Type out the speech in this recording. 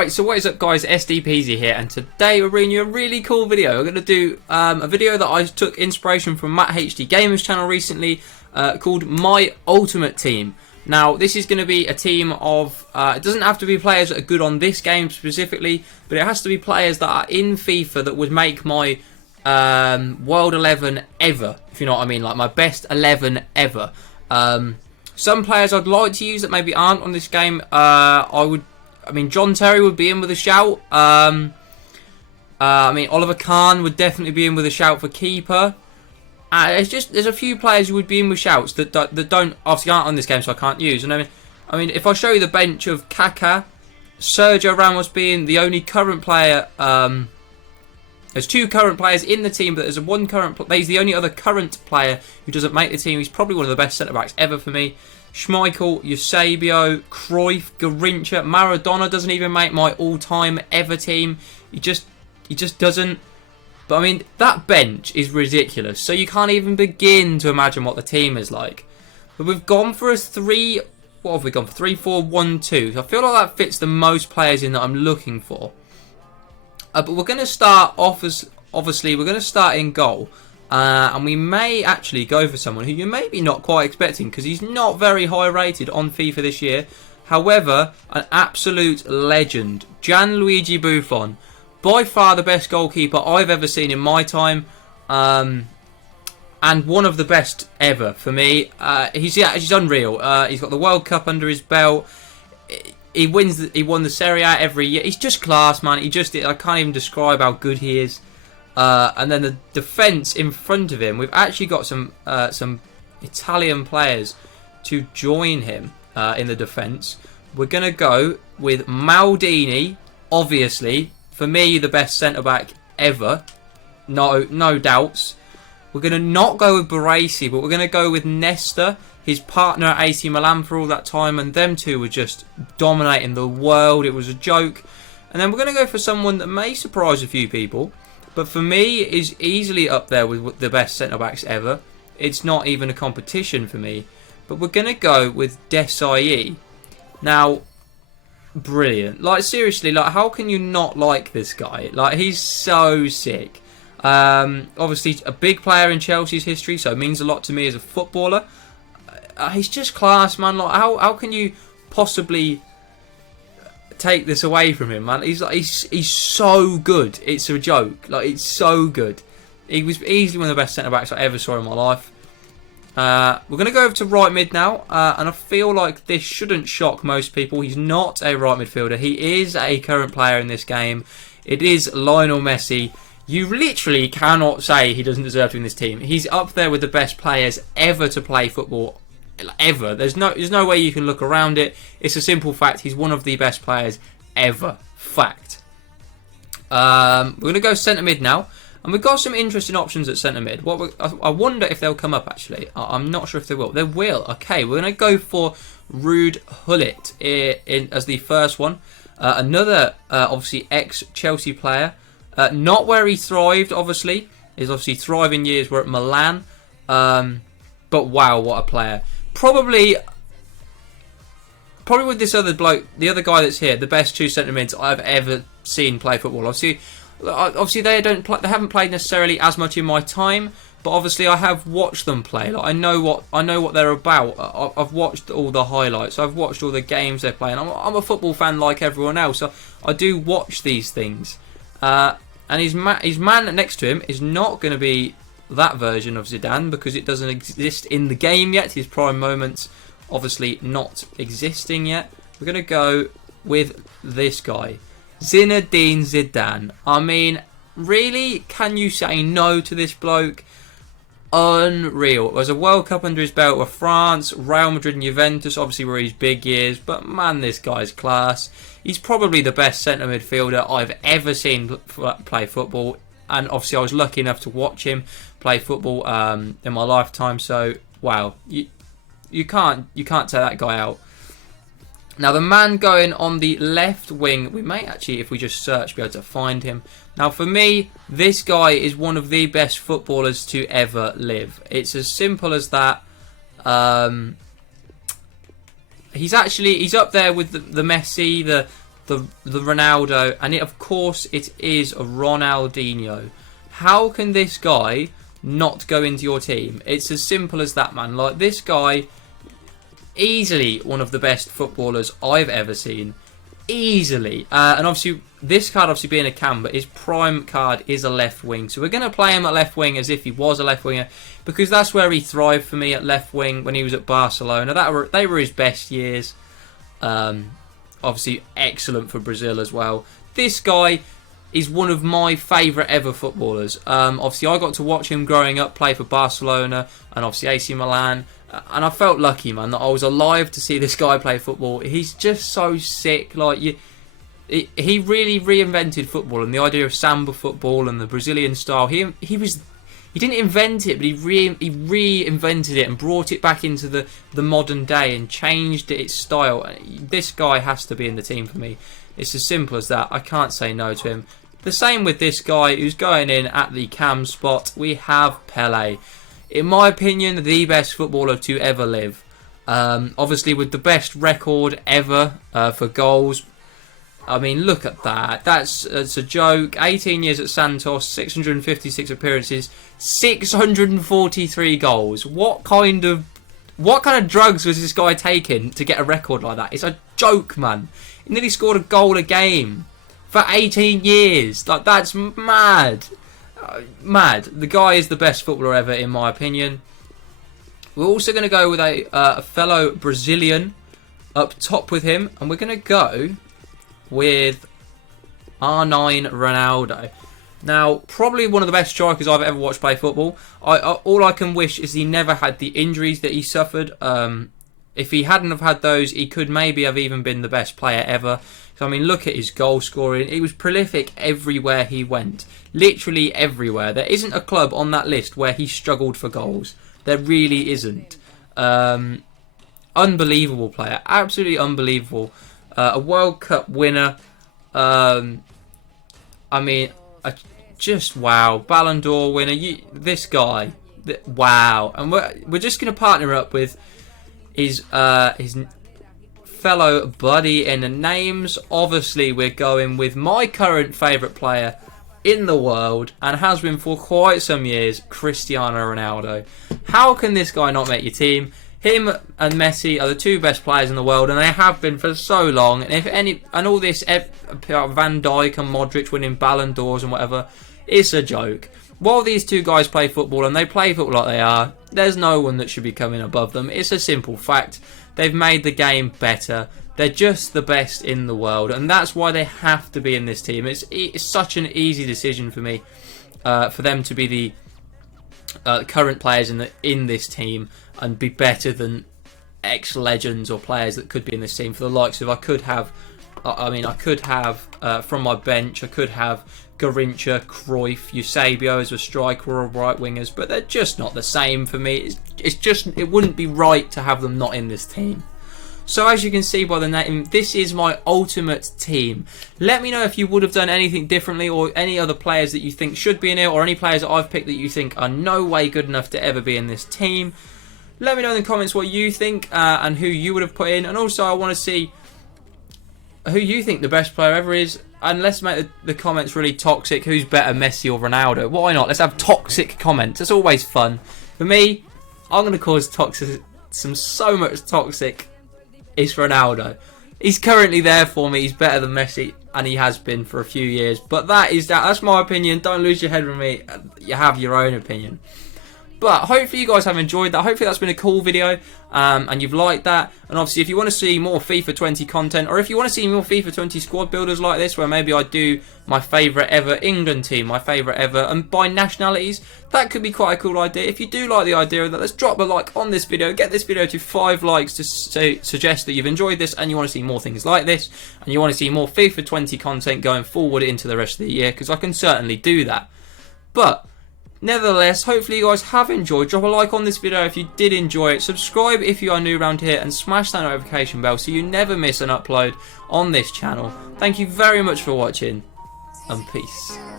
Right, so what is up guys, SDPeasy here, and today we're bringing you a really cool video. We're going to do a video that I took inspiration from Matt HD Gamer's channel recently, called My Ultimate Team. Now, this is going to be a team of, it doesn't have to be players that are good on this game specifically, but it has to be players that are in FIFA that would make my World 11 ever, if you know what I mean, like my best 11 ever. Some players I'd like to use that maybe aren't on this game, I mean, John Terry would be in with a shout. I mean, Oliver Kahn would definitely be in with a shout for keeper. There's a few players who would be in with shouts that don't obviously aren't on this game, so I can't use. And I mean, if I show you the bench of Kaká, Sergio Ramos being the only current player. There's two current players in the team, but there's one current. He's the only other current player who doesn't make the team. He's probably one of the best centre backs ever for me. Schmeichel, Eusebio, Cruyff, Garrincha, Maradona doesn't even make my all-time ever team. He just doesn't. But I mean, that bench is ridiculous. So you can't even begin to imagine what the team is like. But we've gone for a 3. What have we gone for? 3-4-1-2. I feel like that fits the most players in that I'm looking for. But we're going to start off as obviously we're going to start in goal. And we may actually go for someone who you're maybe not quite expecting because he's not very high rated on FIFA this year. However, an absolute legend, Gianluigi Buffon. By far the best goalkeeper I've ever seen in my time. And one of the best ever for me. He's unreal. He's got the World Cup under his belt. He won the Serie A every year. He's just class, man. I can't even describe how good he is. And then the defence in front of him, we've actually got some Italian players to join him in the defence. We're going to go with Maldini, obviously. For me, the best centre-back ever. No doubts. We're going to not go with Baresi, but we're going to go with Nesta, his partner at AC Milan for all that time. And them two were just dominating the world. It was a joke. And then we're going to go for someone that may surprise a few people. But for me, is easily up there with the best centre-backs ever. It's not even a competition for me. But we're going to go with Desai. Now, brilliant. Like, seriously, like, how can you not like this guy? Like, he's so sick. Obviously, a big player in Chelsea's history, so it means a lot to me as a footballer. He's just class, man. Like, how can you possibly take this away from him, man? He's so good. It's a joke. Like, it's so good. He was easily one of the best centre backs I ever saw in my life. We're going to go over to right mid now, and I feel like this shouldn't shock most people. He's not a right midfielder. He is a current player in this game. It is Lionel Messi. You literally cannot say he doesn't deserve to be in this team. He's up there with the best players ever to play football. Ever. There's no way you can look around it. It's a simple fact. He's one of the best players ever. Fact. We're going to go centre mid now. And we've got some interesting options at centre mid. I wonder if they'll come up, actually. I'm not sure if they will. They will. Okay, we're going to go for Ruud Gullit as the first one. Another, obviously, ex-Chelsea player. Not where he thrived, obviously. His obviously thriving years were at Milan. But wow, what a player. Probably with this other bloke, the other guy that's here, the best two centre mids I've ever seen play football. Obviously they haven't played necessarily as much in my time, but obviously I have watched them play. Like, I know what they're about. I've watched all the highlights. I've watched all the games they're playing. I'm a football fan like everyone else, so I do watch these things. And his man next to him is not going to be that version of Zidane because it doesn't exist in the game yet. His prime moments obviously not existing yet. We're going to go with this guy, Zinedine Zidane. I mean, really, can you say no to this bloke? Unreal. There's a World Cup under his belt with France, Real Madrid and Juventus, obviously were his big years, but man, this guy's class. He's probably the best centre midfielder I've ever seen play football. And obviously I was lucky enough to watch him play football in my lifetime. So, wow. You can't take that guy out. Now, the man going on the left wing, we may actually, if we just search, be able to find him. Now, for me, this guy is one of the best footballers to ever live. It's as simple as that. He's up there with the Messi, the Ronaldo, and of course it is Ronaldinho. How can this guy not go into your team? It's as simple as that, man. Like, this guy, easily one of the best footballers I've ever seen. Easily. And obviously, this card obviously being a cam, but his prime card is a left wing. So we're going to play him at left wing as if he was a left winger, because that's where he thrived for me, at left wing when he was at Barcelona. They were his best years. Obviously, excellent for Brazil as well. This guy is one of my favourite ever footballers. Obviously, I got to watch him growing up play for Barcelona and obviously AC Milan. And I felt lucky, man, that I was alive to see this guy play football. He's just so sick. Like, he really reinvented football and the idea of samba football and the Brazilian style. He didn't invent it, but he reinvented it and brought it back into the modern day and changed its style. This guy has to be in the team for me. It's as simple as that. I can't say no to him. The same with this guy who's going in at the cam spot. We have Pele. In my opinion, the best footballer to ever live. Obviously, with the best record ever for goals. I mean, look at that. That's a joke. 18 years at Santos, 656 appearances, 643 goals. What kind of drugs was this guy taking to get a record like that? It's a joke, man. He nearly scored a goal a game for 18 years. Like, that's mad. Mad. The guy is the best footballer ever, in my opinion. We're also going to go with a fellow Brazilian up top with him, and we're going to go with R9 Ronaldo. Now, probably one of the best strikers I've ever watched play football. All I can wish is he never had the injuries that he suffered. If he hadn't have had those, he could maybe have even been the best player ever. So, I mean, look at his goal scoring. He was prolific everywhere he went. Literally everywhere. There isn't a club on that list where he struggled for goals. There really isn't. Unbelievable player. Absolutely unbelievable. A World Cup winner. I mean, just wow. Ballon d'Or winner. This guy. Wow. And we're just going to partner up with his fellow buddy in the names. Obviously, we're going with my current favourite player in the world, and has been for quite some years, Cristiano Ronaldo. How can this guy not make your team? Him and Messi are the two best players in the world, and they have been for so long. And all this Van Dijk and Modric winning Ballon d'Ors and whatever, it's a joke. While these two guys play football, and they play football like they are, there's no one that should be coming above them. It's a simple fact. They've made the game better. They're just the best in the world, and that's why they have to be in this team. It's such an easy decision for me, for them to be the current players in this team and be better than ex-legends or players that could be in this team. For the likes of, I could have from my bench, I could have Garrincha, Cruyff, Eusebio as a striker or right wingers, but they're just not the same for me. It wouldn't be right to have them not in this team. So as you can see by the name, this is my ultimate team. Let me know if you would have done anything differently, or any other players that you think should be in it, or any players that I've picked that you think are no way good enough to ever be in this team. Let me know in the comments what you think and who you would have put in. And also, I want to see who you think the best player ever is. And let's make the comments really toxic. Who's better, Messi or Ronaldo? Why not? Let's have toxic comments. It's always fun. For me, I'm going to cause so much toxic. It's Ronaldo. He's currently there for me. He's better than Messi, and he has been for a few years. But that's my opinion. Don't lose your head with me. You have your own opinion. But hopefully you guys have enjoyed that. Hopefully that's been a cool video and you've liked that. And obviously if you want to see more FIFA 20 content, or if you want to see more FIFA 20 squad builders like this, where maybe I do my favourite ever England team, my favourite ever, and by nationalities, that could be quite a cool idea. If you do like the idea of that, let's drop a like on this video. Get this video to 5 likes to suggest that you've enjoyed this and you want to see more things like this. And you want to see more FIFA 20 content going forward into the rest of the year, because I can certainly do that. But nevertheless, hopefully you guys have enjoyed. Drop a like on this video if you did enjoy it. Subscribe if you are new around here, and smash that notification bell so you never miss an upload on this channel. Thank you very much for watching, and peace.